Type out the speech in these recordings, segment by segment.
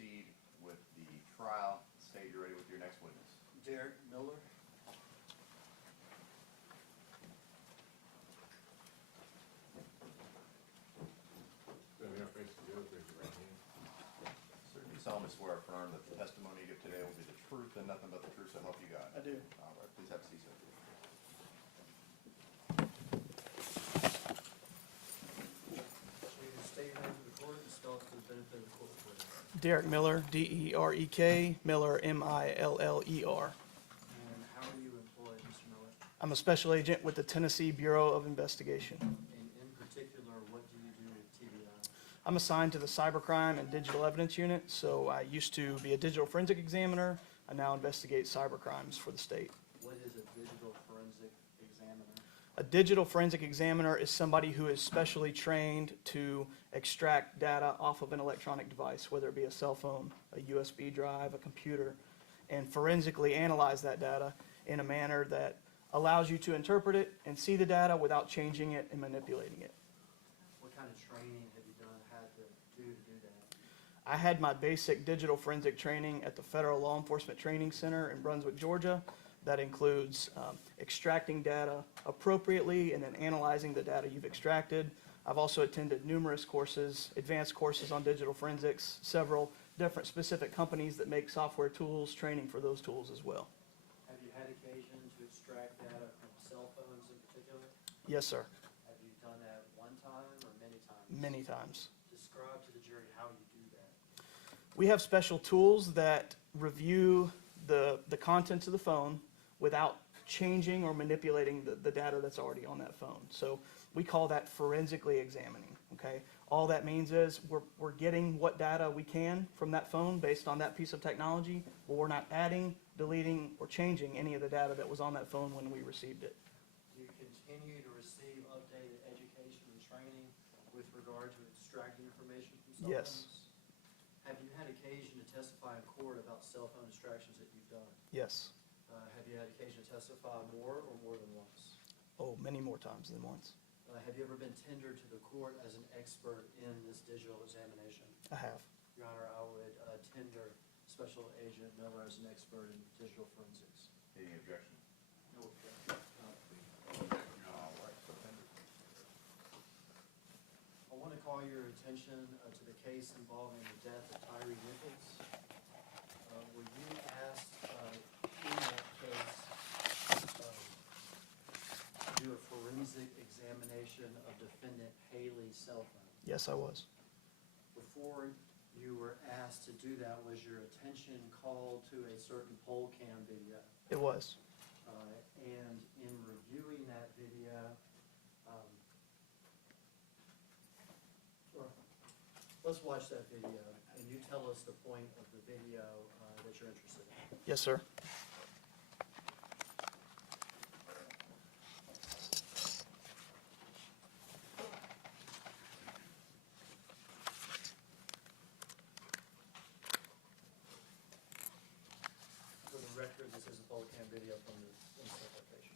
proceed with the trial. State you're ready with your next witness. Derek Miller. Sir, do you solemnly swear or affirm that the testimony you give today will be the truth and nothing but the truth, so help you God? I do. All right, please have a seat, sir. Please state your name to the court and spell it for the benefit of the court reporter. Derek Miller, D-E-R-E-K, Miller, M-I-L-L-E-R. And how are you employed, Mr. Miller? I'm a special agent with the Tennessee Bureau of Investigation. And in particular, what do you do with TBI? I'm assigned to the Cybercrime and Digital Evidence Unit, so I used to be a digital forensic examiner. I now investigate cybercrimes for the state. What is a digital forensic examiner? A digital forensic examiner is somebody who is specially trained to extract data off of an electronic device, whether it be a cell phone, a USB drive, a computer, and forensically analyze that data in a manner that allows you to interpret it and see the data without changing it and manipulating it. What kind of training have you had to do that? I had my basic digital forensic training at the Federal Law Enforcement Training Center in Brunswick, Georgia. That includes extracting data appropriately and then analyzing the data you've extracted. I've also attended numerous courses, advanced courses on digital forensics, several different specific companies that make software tools, training for those tools as well. Have you had occasion to extract data from cell phones in particular? Yes, sir. Have you done that one time or many times? Many times. Describe to the jury how you do that. We have special tools that review the contents of the phone without changing or manipulating the data that's already on that phone. So we call that forensically examining, okay? All that means is we're getting what data we can from that phone based on that piece of technology, but we're not adding, deleting, or changing any of the data that was on that phone when we received it. Do you continue to receive updated education and training with regard to extracting information from cell Yes. phones? Have you had occasion to testify in court about cell phone extractions that you've done? Yes. Have you had occasion to testify more or more than once? Oh, many more times than once. Have you ever been tendered to the court as an expert in this digital examination? I have. Your Honor, I would tender Special Agent Miller as an expert in digital forensics. Any objection? No objection. All right, so tender. I want to call your attention to the case involving the death of Tyre Nichols. Were you asked in that case to do a forensic examination of defendant Haley's cell phone? Yes, I was. Before you were asked to do that, was your attention called to a certain poll cam video? It was. And in reviewing that video, let's watch that video, and you tell us the point of the video that you're interested in. Yes, sir. For the record, this is a poll cam video from the incident location.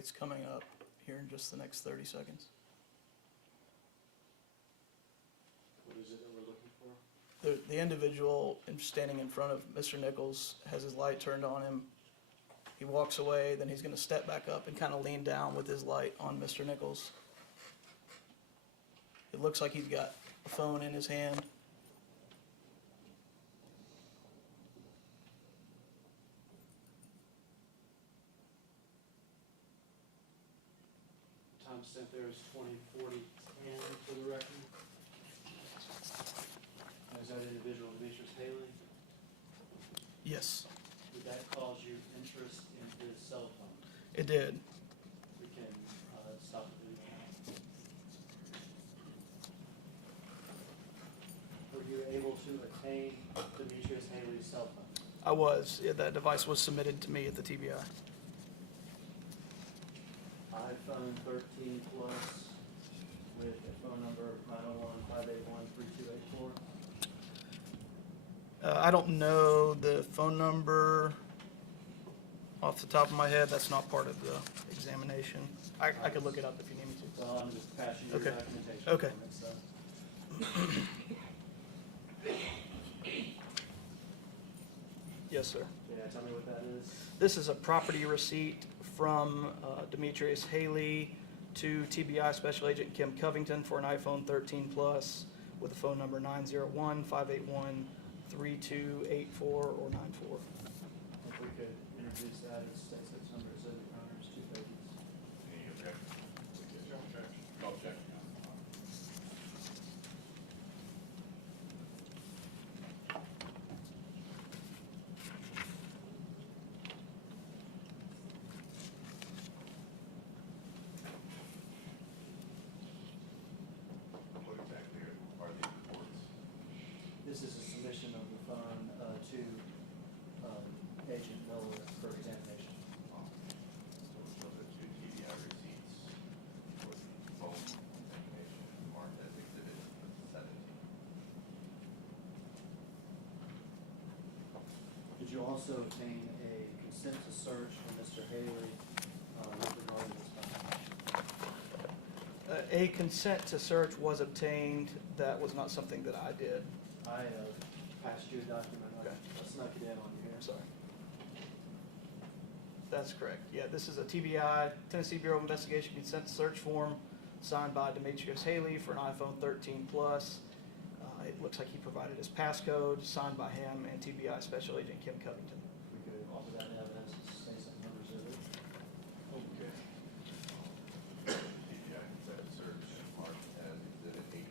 It's coming up here in just the next 30 seconds. What is it that we're looking for? The individual standing in front of Mr. Nichols has his light turned on him. He walks away, then he's going to step back up and kind of lean down with his light on Mr. Nichols. It looks like he's got a phone in his hand. Time spent there is 20:40:10 for the record. Is that individual Demetrius Haley? Yes, Did that cause you interest in his cell phone? it did. We can stop the video now. Were you able to attain Demetrius Haley's cell phone? I was. Yeah, that device was submitted to me at the TBI. iPhone 13 Plus with a phone number 901-581-3284. I don't know the phone number off the top of my head. That's not part of the examination. I could look it up if you need me to. So I'm just passing you your Okay. documentation. Okay. on it, so. Yes, sir. Yeah, tell me what that is. This is a property receipt from Demetrius Haley to TBI Special Agent Kim Covington for an iPhone 13 Plus with a phone number 901-581-3284 or 94. If we could introduce that as state six number, so the counter is 2 pages. Any objection? No objection. What exactly are these reports? This is a submission of the phone to Agent Miller for examination. So the two TBI receipts with phone information marked as exhibit 17. Did you also obtain a consent to search from Mr. Haley with regard to this phone? A consent to search was obtained. That was not something that I did. I passed you a document. Okay. I snuck it in on you here. I'm sorry. That's correct. Yeah, this is a TBI, Tennessee Bureau of Investigation consent to search form signed by Demetrius Haley for an iPhone 13 Plus. It looks like he provided his passcode, signed by him and TBI Special Agent Kim Covington. We could offer that evidence as state six numbers of it. Okay. TBI consent search marked as exhibit 18.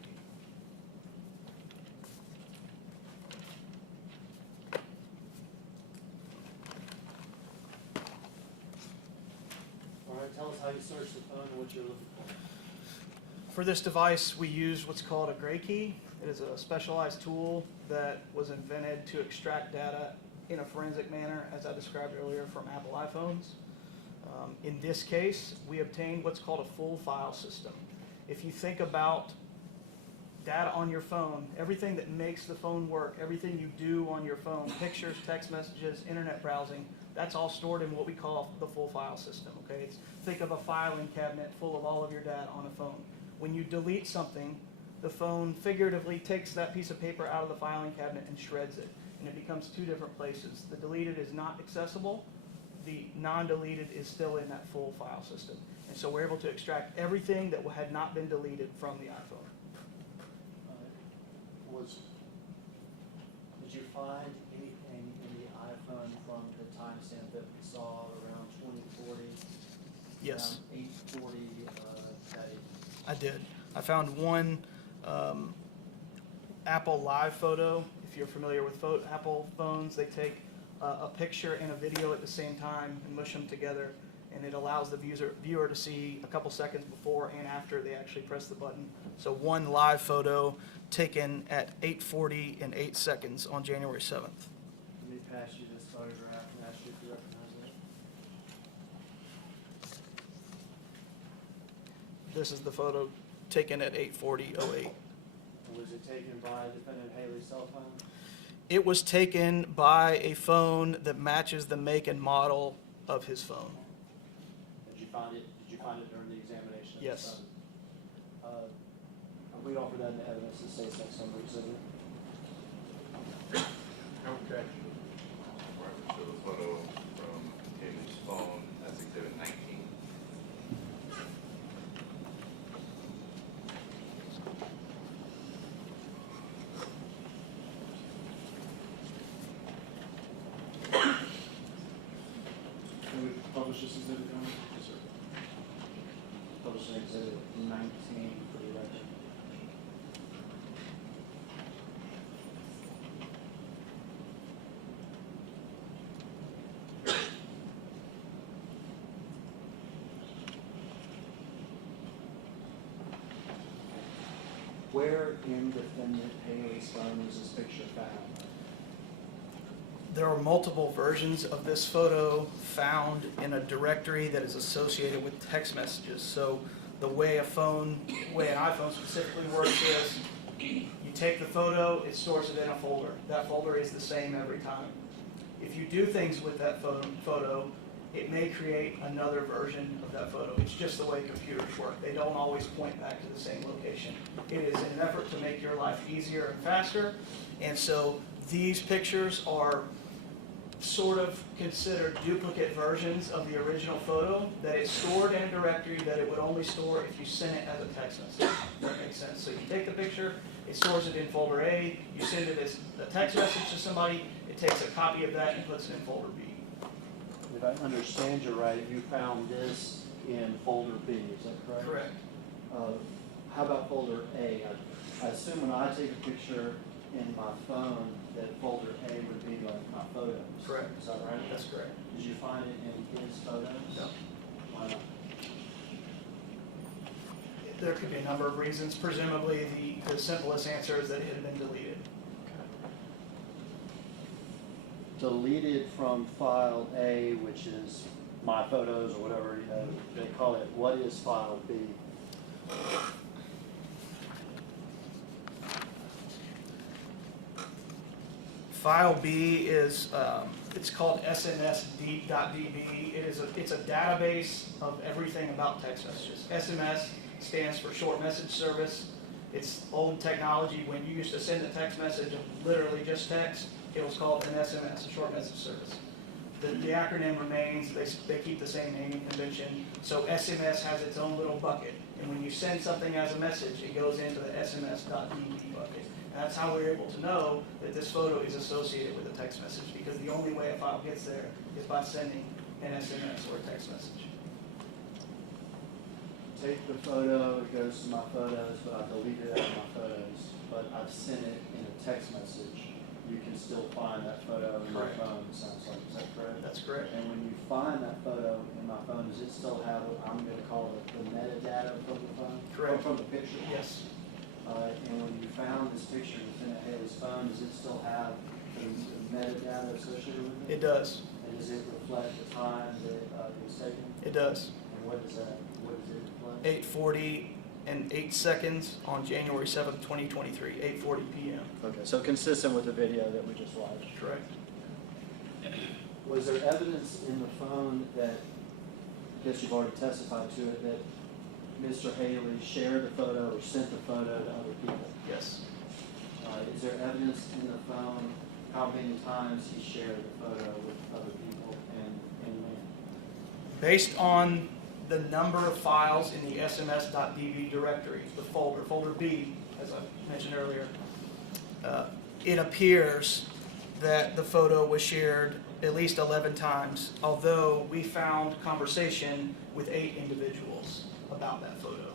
All right, tell us how you searched the phone and what you're looking for. For this device, we use what's called a gray key. It is a specialized tool that was invented to extract data in a forensic manner, as I described earlier, from Apple iPhones. In this case, we obtained what's called a full file system. If you think about data on your phone, everything that makes the phone work, everything you do on your phone, pictures, text messages, internet browsing, that's all stored in what we call the full file system, okay? Think of a filing cabinet full of all of your data on a phone. When you delete something, the phone figuratively takes that piece of paper out of the filing cabinet and shreds it, and it becomes two different places. The deleted is not accessible. The non-deleted is still in that full file system. And so we're able to extract everything that had not been deleted from the iPhone. Did you find anything in the iPhone from the timestamp that we saw around 2040? Yes, Around 8:40 that evening? I did. I found one Apple Live photo. If you're familiar with Apple phones, they take a picture and a video at the same time and mush them together, and it allows the viewer to see a couple seconds before and after they actually press the button. So one live photo taken at 8:40 and 8 seconds on January 7th. Let me pass you this photograph and ask you if you recognize it. This is the photo taken at 8:40:08. Was it taken by Defendant Haley's cell phone? It was taken by a phone that matches the make and model of his phone. Did you find find it, during the examination of the Yes. phone? We offer that in evidence to say sex on the exhibit. Okay. Right, so the photo from Haley's phone, that's exhibit 19. Can we publish this exhibit, John? Yes, sir. Publish an exhibit 19 for the record. Where in defendant Haley's phone was this picture found? There are multiple versions of this photo found in a directory that is associated with text messages. So the way an iPhone specifically works is you take the photo, it stores it in a folder. That folder is the same every time. If you do things with that photo, it may create another version of that photo. It's just the way computers work. They don't always point back to the same location. It is an effort to make your life easier and faster. And so these pictures are sort of considered duplicate versions of the original photo that it's stored in a directory that it would only store if you sent it as a text message. That makes sense. So you take the picture, it stores it in folder A, you send it as a text message to somebody, it takes a copy of that and puts it in folder B. If I understand you right, you found this in folder B, is that correct? Correct. How about folder A? I assume when I take a picture in my phone, that folder A would be like my photos. Correct. Is that right? That's correct. Did you find it in his photos? No. Why not? There could be a number of reasons. Presumably, the simplest answer is that it had been deleted. Deleted from file A, which is my photos or whatever, they call it. What is file B? File B is, it's called SMS.db. It's a database of everything about text messages. SMS stands for short message service. It's old technology. When you used to send a text message of literally just text, it was called an SMS, a short message service. The acronym remains, they keep the same naming convention. So SMS has its own little bucket. And when you send something as a message, it goes into the SMS.db bucket. And that's how we're able to know that this photo is associated with a text message, because the only way a file gets there is by sending an SMS or a text message. Take the photo, it goes to my photos, but I deleted it out of my photos, but I've sent it in a text message. You can still find that photo in your Correct. phone, it sounds like. Is that correct? That's correct. And when you find that photo in my phone, does it still have what I'm going to call the metadata from the phone? Correct. From the picture? Yes. And when you found this picture in Lieutenant Haley's phone, does it still have the metadata associated with it? It does. And does it reflect the time that it was taken? It does. And what does it reflect? 8:40 and 8 seconds on January 7th, 2023, 8:40 p.m. Okay, so consistent with the video that we just watched. Correct. Was there evidence in the phone that, I guess you've already testified to it, that Mr. Haley shared the photo or sent the photo to other people? Yes. Is there evidence in the phone how many times he shared the photo with other people and when? Based on the number of files in the SMS.db directory, the folder B, as I mentioned earlier, it appears that the photo was shared at least 11 times, although we found conversation with 8 individuals about that photo.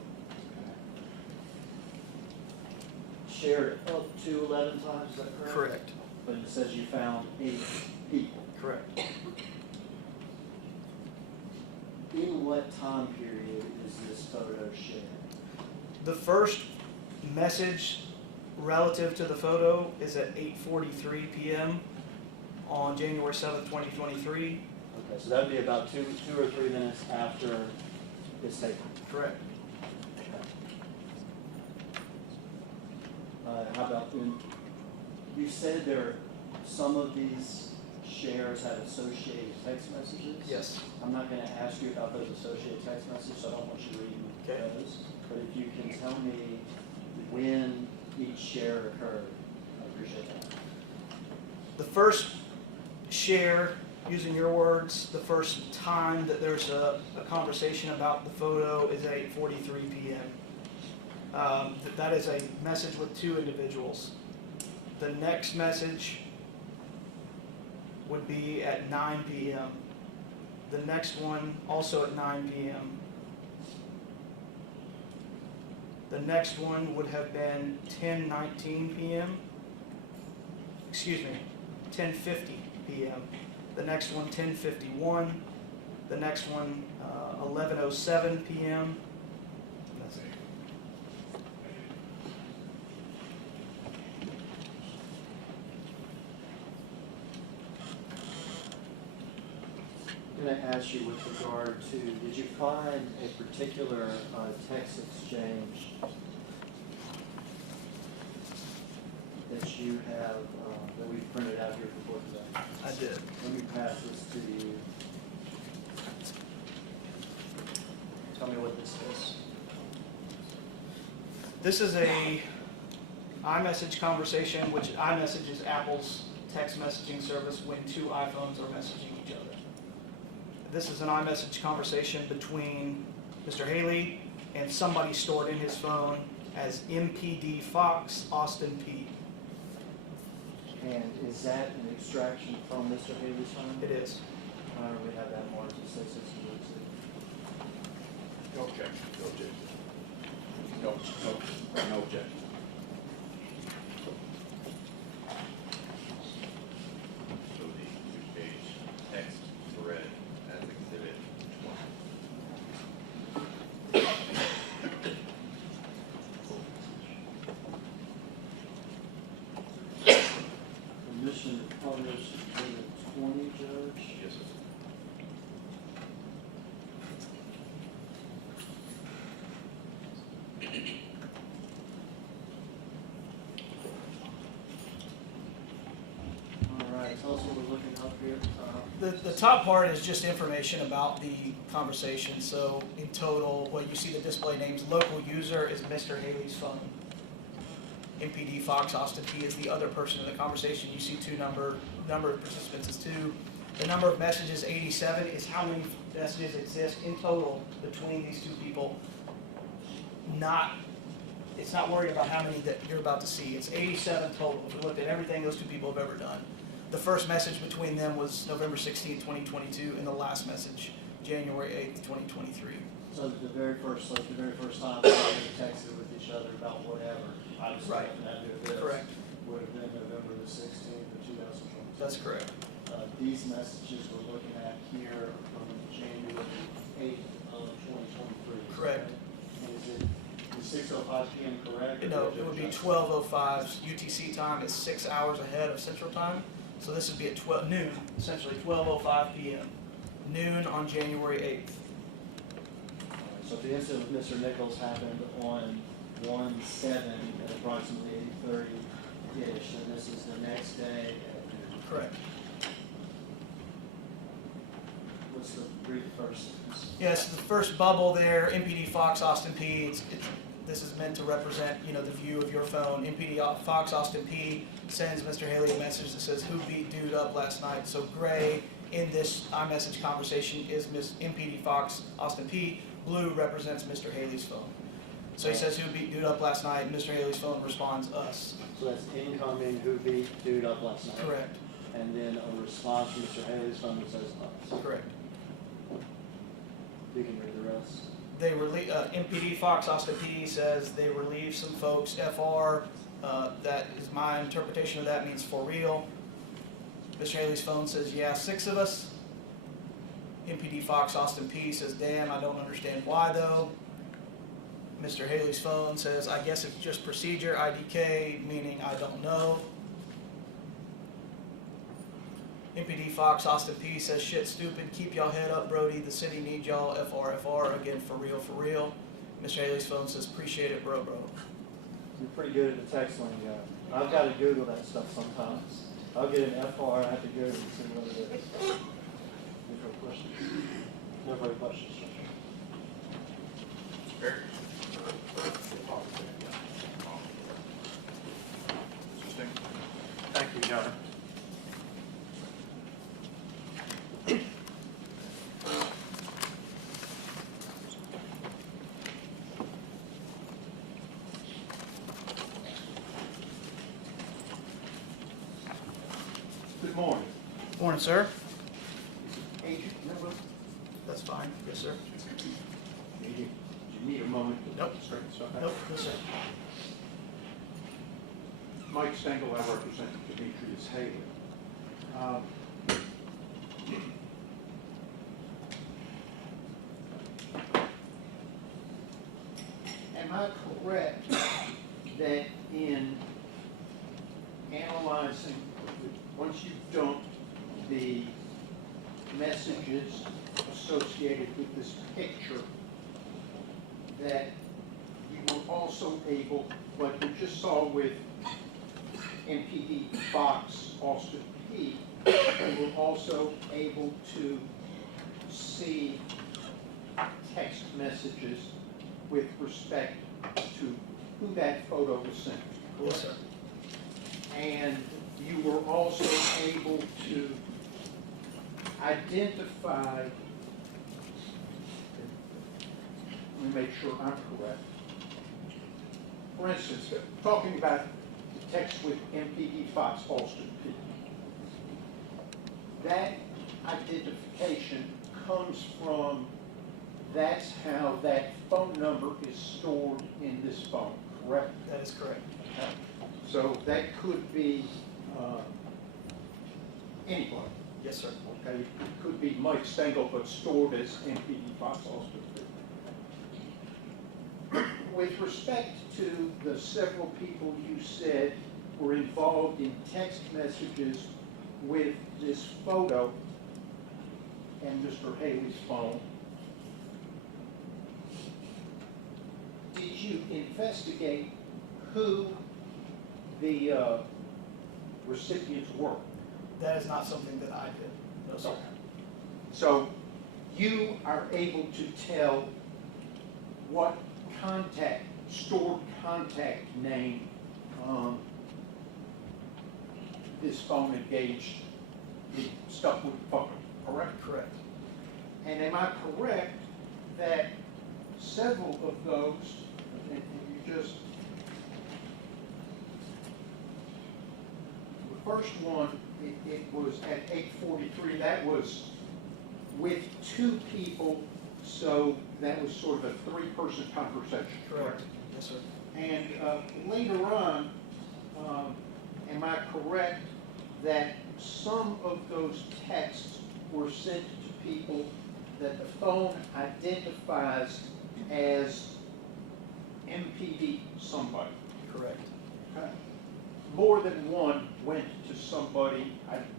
Shared up to 11 times, is that correct? Correct. But it says you found 8 people. Correct. In what time period is this photo shared? The first message relative to the photo is at 8:43 p.m. on January 7th, 2023. Okay, so that would be about two or 3 minutes after it's taken. Correct. How about when you said there are some of these shares have associated text messages. Yes. I'm not gonna ask you about those associated text messages, so I don't want you reading Okay. those. But if you can tell me when each share occurred, I appreciate that. The first share, using your words, the first time that there's a conversation about the photo is at 8:43 p.m. That is a message with two individuals. The next message would be at 9 p.m. The next one also at 9 p.m. The next one would have been 10:19 p.m. Excuse me, 10:50 p.m. The next one 10:51. The next one 11:07 p.m. That's it. I'm going to ask you with regard to, did you find a particular text exchange that you have, that we've printed out here before today? I did. Let me pass this to you. Tell me what this is. This is a iMessage conversation, which iMessage is Apple's text messaging service when two iPhones are messaging each other. This is an iMessage conversation between Mr. Haley and somebody stored in his phone as MPD Fox Austin P. And is that an extraction from Mr. Haley's phone? It is. Why don't we have that marked as 6602? No objection, no objection. No objection. So the two-page text thread as exhibit Permission to publish Exhibit 20, Judge? Yes, sir. All right, tell us what we're looking up here. The top part is just information about the conversation. So in total, what you see the display names, local user is Mr. Haley's phone. MPD Fox Austin P is the other person in the conversation. You see number of participants is 2. The number of messages, 87, is how many messages exist in total between these two people. It's not worried about how many that you're about to see. It's 87 total. If we looked at everything those two people have ever done. The first message between them was November 16, 2022, and the last message, January 8th, 2023. So the very first time they texted with each other about whatever, obviously Right. nothing had to do with this, Correct. would have been November the 16th of 2020. That's correct. These messages we're looking at here are from January 8th of 2023. Correct. And is 6:05 p.m. correct? No, it would be 12:05 UTC time. It's 6 hours ahead of Central Time. So this would be at noon, essentially 12:05 p.m. Noon on January 8th. So the incident with Mr. Nichols happened on 1/7 at approximately 8:30-ish, and this is the next day at noon. Correct. What's the read the first sentence? Yes, the first bubble there, MPD Fox Austin P. This is meant to represent, the view of your phone. MPD Fox Austin P sends Mr. Haley a message that says, "Who beat dude up last night?" So gray in this iMessage conversation is Miss MPD Fox Austin P. Blue represents Mr. Haley's phone. So he says, "Who beat dude up last night?" And Mr. Haley's phone responds, "Us." So that's incoming, who beat dude up last night? Correct. And then a response from Mr. Haley's phone that says us. Correct. You can read the rest. MPD Fox Austin P says they relieve some folks. FR, that is my interpretation of that, means for real. Mr. Haley's phone says, "Yeah, 6 of us." MPD Fox Austin P says, "Damn, I don't understand why though." Mr. Haley's phone says, "I guess it's just procedure." IDK, meaning I don't know. MPD Fox Austin P says, "Shit stupid, keep y'all head up, Brody. The city needs y'all. FR, again, for real, for real." Mr. Haley's phone says, "Appreciate it, bro." You're pretty good at the text lingo. I've got to Google that stuff sometimes. I'll get an FR, I have to go and see what it is. Any further questions? No further questions, sir. Barry? Interesting. Thank you, Your Honor. Good morning. Morning, sir. Agent Nichols, That's fine. Yes, sir. do you need a moment to Nope. straighten stuff out? Nope, yes, sir. Mike Stengel, I represent Demetrius Haley. Am I correct that in analyzing, once you've dumped the messages associated with this picture, that you were also able, like we just saw with MPD Fox Austin P, you were also able to see text messages with respect to who that photo was sent to, Yes, correct? sir. And you were also able to identify, let me make sure I'm correct. For instance, talking about the text with MPD Fox Austin P. That identification comes from, that's how that phone number is stored in this phone, correct? That is correct. So that could be anybody. Yes, sir. Okay, it could be Mike Stengel, but stored as MPD Fox Austin. With respect to the several people you said were involved in text messages with this photo and Mr. Haley's phone, did you investigate who the recipients were? That is not something that I did. No, sir. So you are able to tell what stored contact name this phone engaged the stuff with the phone, correct? Correct. And am I correct that several of those, and you just, the first one, it was at 8:43, that was with two people, so that was sort of a three-person conversation. Correct. Yes, sir. And later on, am I correct that some of those texts were sent to people that the phone identifies as MPD somebody? Correct. Okay. More than one went to somebody,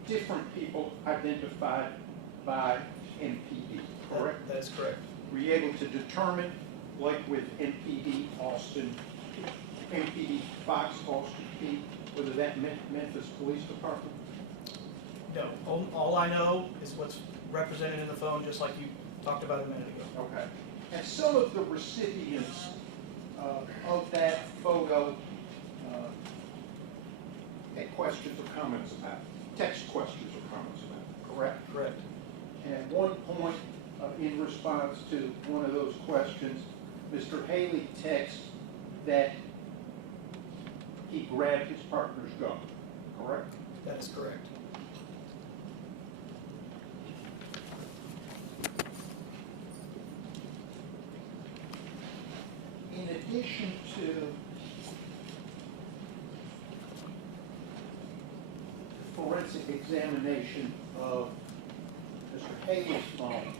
different people identified by MPD, correct? That is correct. Were you able to determine, like with MPD Austin, MPD Fox Austin P, whether that meant Memphis Police Department? No, all I know is what's represented in the phone, just like you talked about a minute ago. Okay. And some of the recipients of that photo had questions or comments about, text questions or comments about, correct? Correct. And at one point, in response to one of those questions, Mr. Haley texts that he grabbed his partner's gun, correct? That is correct. In addition to forensic examination of Mr. Haley's phone,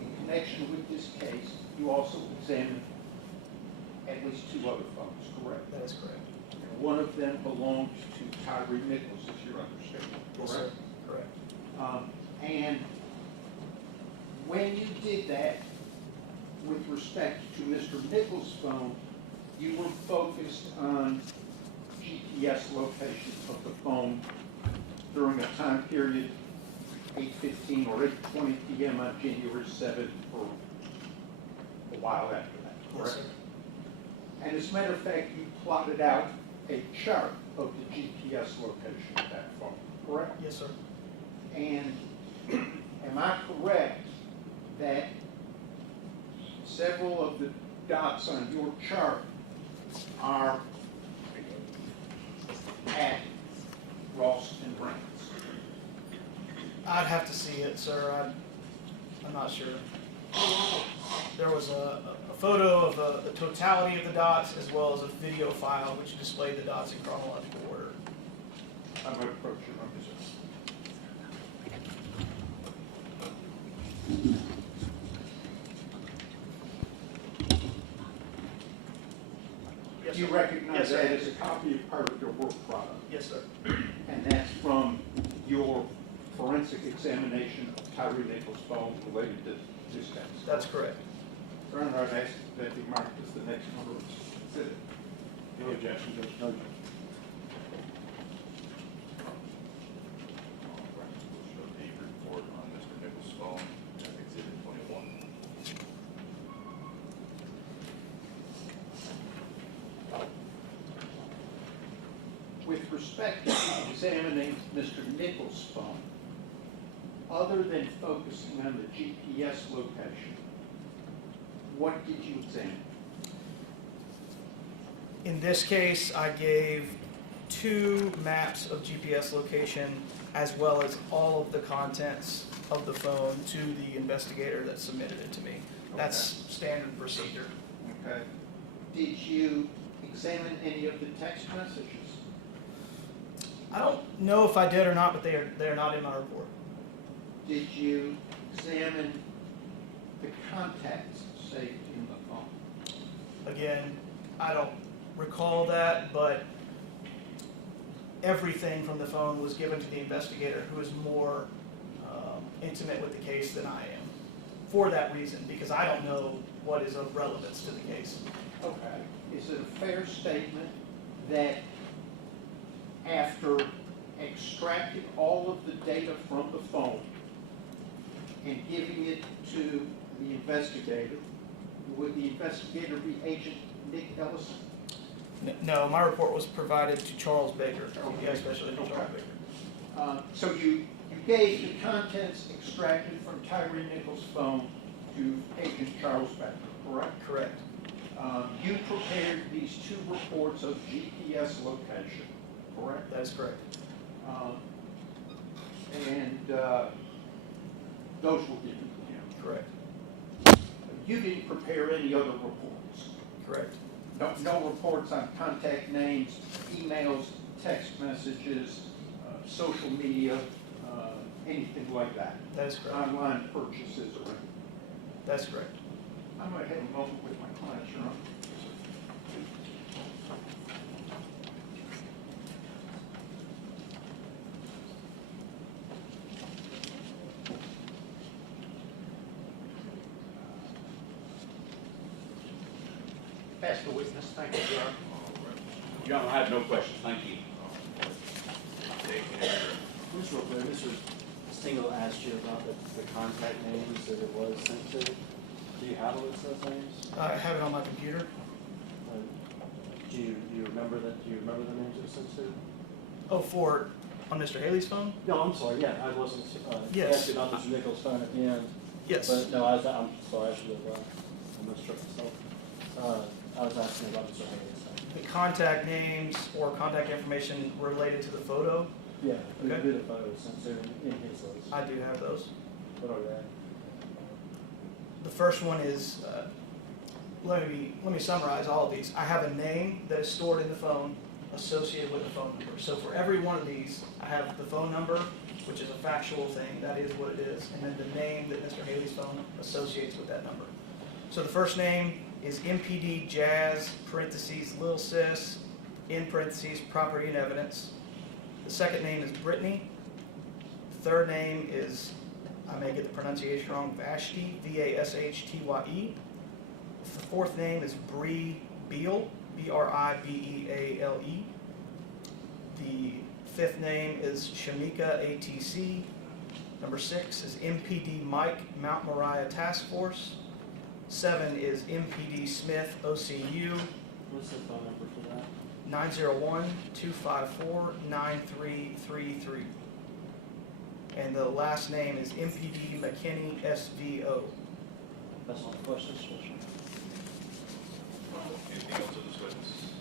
in connection with this case, you also examined at least two other phones, correct? That is correct. And one of them belonged to Tyre Nichols, is your understanding, Yes, sir. correct? Correct. And when you did that, with respect to Mr. Nichols' phone, you were focused on GPS location of the phone during a time period 8:15 or 8:20 p.m. on January 7th for a while after that, Yes, correct? sir. And as a matter of fact, you plotted out a chart of the GPS location of that phone, correct? Yes, sir. And am I correct that several of the dots on your chart are at Ross and Reynolds? I'd have to see it, sir. I'm not sure. There was a photo of the totality of the dots as well as a video file which displayed the dots in chronological order. I'm going to approach your officer. Yes, Do you sir. recognize Yes, sir. that as a copy of part of your work product? Yes, sir. And that's from your forensic examination of Tyre Nichols' phone related to this case? That's correct. Your Honor, I'd ask that be marked as the next number of exhibit. No objection, Judge. No objection. All right, we'll show the report on Mr. Nichols' phone, exhibit 21. With respect to examining Mr. Nichols' phone, other than focusing on the GPS location, what did you examine? In this case, I gave 2 maps of GPS location as well as all of the contents of the phone to the investigator that submitted it to me. That's standard procedure. Okay. Did you examine any of the text messages? I don't know if I did or not, but they're not in my report. Did you examine the contacts saved in the phone? Again, I don't recall that, but everything from the phone was given to the investigator, who is more intimate with the case than I am. For that reason, because I don't know what is of relevance to the case. Okay. Is it a fair statement that after extracting all of the data from the phone and giving it to the investigator, would the investigator be Agent Nick Ellison? No, my report was provided to Charles Baker, Okay. TBI Specialist Agent Charles Okay. Baker. So you gave the contents extracted from Tyre Nichols' phone to Agent Charles Becker, correct? Correct. You prepared these 2 reports of GPS location, correct? That is correct. And those were given to him. Correct. You didn't prepare any other reports? Correct. No reports on contact names, emails, text messages, social media, anything like that? That is correct. Online purchases or anything? That's correct. I'm going to have a moment with my client, Your Honor. Pass the witness. Thank you, Your Honor. All right. Your Honor, I have no questions. Thank you. Taking it. Just real quick, Mr. Stingle asked you about the contact names that it was sent to. Do you have a list of those names? I have it on my computer. Do you remember that? Do you remember the names it was sent to? Oh, on Mr. Haley's phone? No, I'm sorry. Yeah, I wasn't. Yes. Asked you about Mr. Nichols' phone at the end. Yes. But no, I'm sorry. I should have. I mistook myself. I was asking about Mr. Haley's phone. The contact names or contact information related to the photo, Yeah, Okay. who the photo was sent to in his list? I do have those. What are they? The first one is, let me summarize all of these. I have a name that is stored in the phone associated with a phone number. So for every one of these, I have the phone number, which is a factual thing, that is what it is, and then the name that Mr. Haley's phone associates with that number. So the first name is MPD Jazz, parentheses, Lil Sis, in parentheses, property and evidence. The second name is Brittany. The third name is, I may get the pronunciation wrong, Vashti, V-A-S-H-T-Y-E. The fourth name is Bree Beal, B-R-I-B-E-A-L-E. The Fifth name is Shamika ATC. Number 6 is MPD Mike Mount Moriah Task Force. 7 is MPD Smith OCU. What's the phone number for that? 901-254-9333. And the last name is MPD McKinney SVO. That's all the questions, Commissioner. Anything else of this witness?